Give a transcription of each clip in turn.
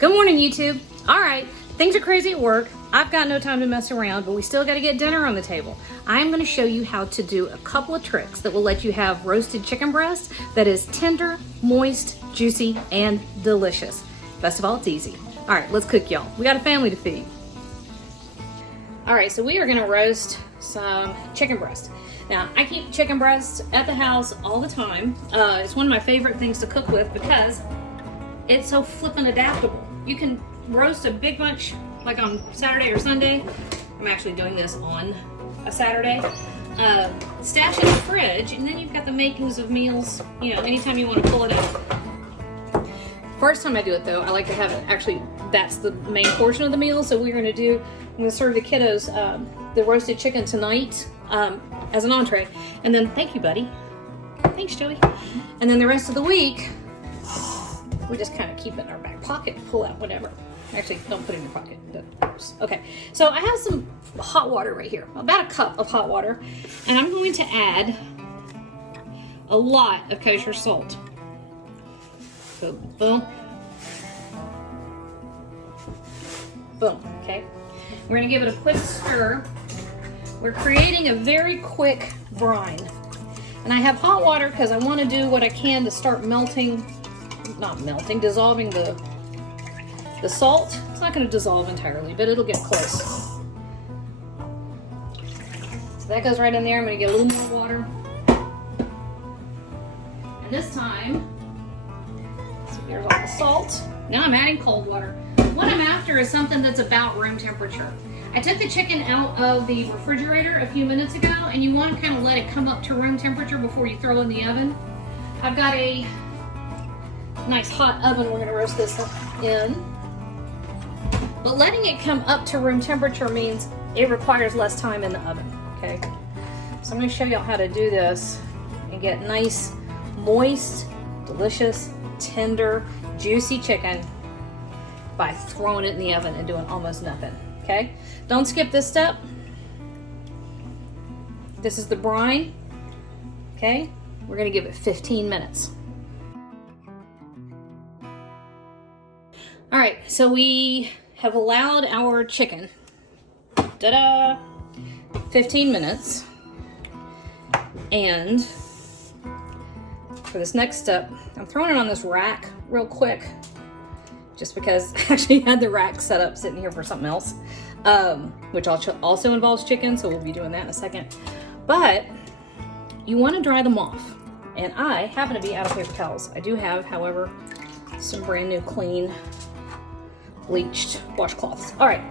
Good morning, YouTube. All right, things are crazy at work. I've got no time to mess around, but we still got to get dinner on the table. I'm going to show you how to do a couple of tricks that will let you have roasted chicken breast that is tender, moist, juicy, and delicious. Best of all, it's easy. All right, let's cook, y'all. We got a family to feed. All right, so we are going to roast some chicken breast. Now, I keep chicken breast at the house all the time. It's one of my favorite things to cook with because it's so flippin' adaptable. You can roast a big bunch like on Saturday or Sunday. I'm actually doing this on a Saturday. Stash it in the fridge, and then you've got the makings of meals, you know, anytime you want to pull it out. First time I do it though, I like to have it, actually, that's the main portion of the meal. So I'm gonna serve the kiddos the roasted chicken tonight as an entree. And then, thank you, buddy. Thanks, Joey. And then the rest of the week, we just kind of keep it in our back pocket, pull out whatever. Actually, don't put it in your pocket. Okay, so I have some hot water right here, about a cup of hot water, and I'm going to add a lot of kosher salt. So, boom. Boom, okay. We're gonna give it a quick stir. We're creating a very quick brine. And I have hot water because I want to do what I can to start dissolving the salt. It's not going to dissolve entirely, but it'll get close. So that goes right in there. I'm going to get a little more water. And this time, so there's all the salt. Now I'm adding cold water. What I'm after is something that's about room temperature. I took the chicken out of the refrigerator a few minutes ago, and you want to kind of let it come up to room temperature before you throw it in the oven. I've got a nice hot oven we're going to roast this in. But letting it come up to room temperature means it requires less time in the oven, okay? So I'm going to show y'all how to do this and get nice, moist, delicious, tender, juicy chicken by throwing it in the oven and doing almost nothing, okay? Don't skip this step. This is the brine, okay? We're going to give it 15 minutes. All right, so we have allowed our chicken, 15 minutes. And for this next step, I'm throwing it on this rack real quick, just because I actually had the rack set up sitting here for something else, which also involves chicken, so we'll be doing that in a second. But you want to dry them off. And I happen to be out of paper towels. I do have, however, some brand new clean bleached washcloths. All right,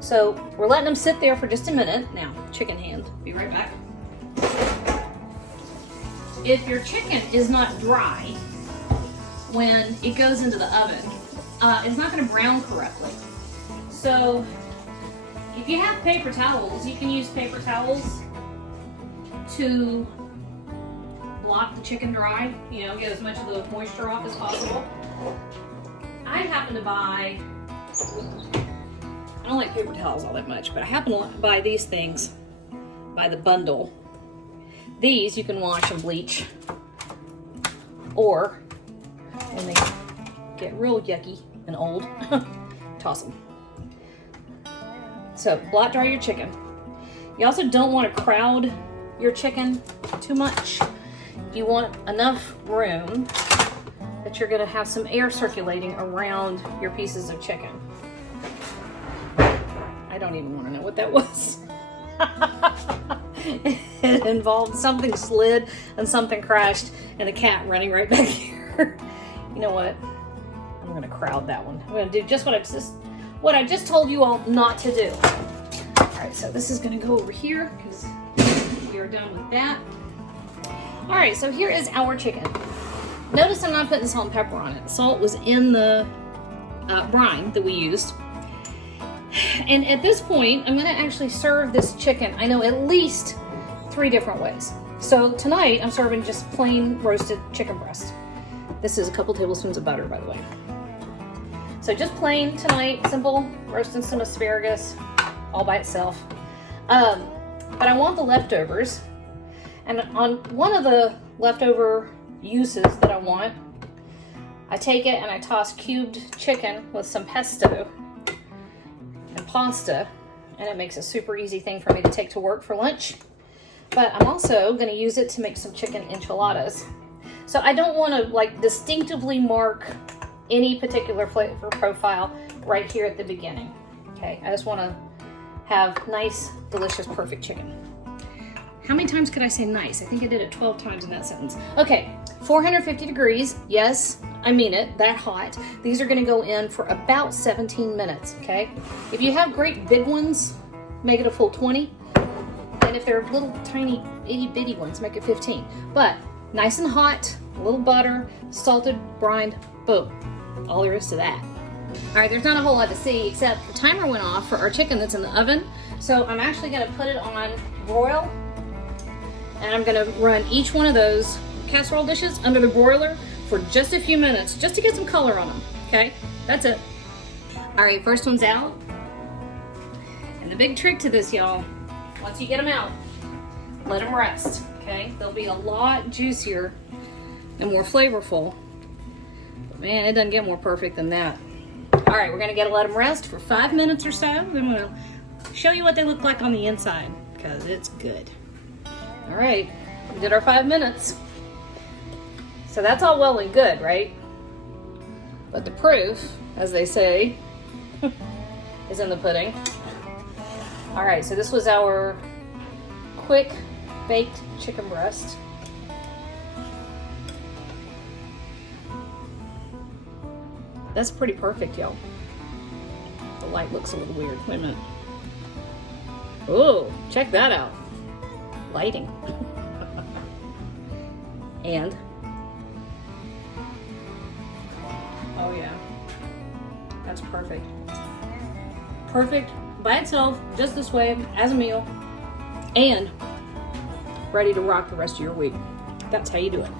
so we're letting them sit there for just a minute. Now, chicken hand, be right back. If your chicken is not dry when it goes into the oven, it's not going to brown correctly. So if you have paper towels, you can use paper towels to block the chicken dry, you know, get as much of the moisture off as possible. I happen to buy, I don't like paper towels all that much, but I happen to buy these things by the bundle. These you can wash and bleach, or when they get real yucky and old, toss them. So blot dry your chicken. You also don't want to crowd your chicken too much. You want enough room that you're going to have some air circulating around your pieces of chicken. I don't even want to know what that was. It involved something slid and something crashed and a cat running right back here. You know what? I'm going to crowd that one. I'm going to do just what I just told you all not to do. All right, so this is going to go over here because we are done with that. All right, so here is our chicken. Notice I'm not putting salt and pepper on it. Salt was in the brine that we used. And at this point, I'm going to actually serve this chicken, I know, at least 3 different ways. So tonight, I'm serving just plain roasted chicken breast. This is a couple tablespoons of butter, by the way. So just plain tonight, simple, roasting some asparagus all by itself. But I want the leftovers. And on one of the leftover uses that I want, I take it and I toss cubed chicken with some pesto and pasta, and it makes a super easy thing for me to take to work for lunch. But I'm also going to use it to make some chicken enchiladas. So I don't want to like distinctively mark any particular flavor profile right here at the beginning. Okay, I just want to have nice, delicious, perfect chicken. How many times could I say nice? I think I did it 12 times in that sentence. Okay, 450 degrees. Yes, I mean it, that hot. These are gonna go in for about 17 minutes, okay? If you have great big ones, make it a full 20. And if they're little tiny itty bitty ones, make it 15. But nice and hot, a little butter, salted, brined, boom. All there is to that. All right, there's not a whole lot to see except the timer went off for our chicken that's in the oven. So I'm actually gonna put it on broil, and I'm gonna run each one of those casserole dishes under the broiler for just a few minutes, just to get some color on them, okay? That's it. All right, first one's out. And the big trick to this, y'all, once you get them out, let them rest, okay? They'll be a lot juicier and more flavorful. But man, it doesn't get more perfect than that. All right, we're gonna let them rest for 5 minutes or so. Then I'm gonna show you what they look like on the inside, because it's good. All right, we did our 5 minutes. So that's all well and good, right? But the proof, as they say, is in the pudding. All right, so this was our quick baked chicken breast. That's pretty perfect, y'all. The light looks a little weird. Wait a minute. Oh, check that out. Lighting. And oh yeah, that's perfect. Perfect by itself, just this way, as a meal, and ready to rock the rest of your week. That's how you do it.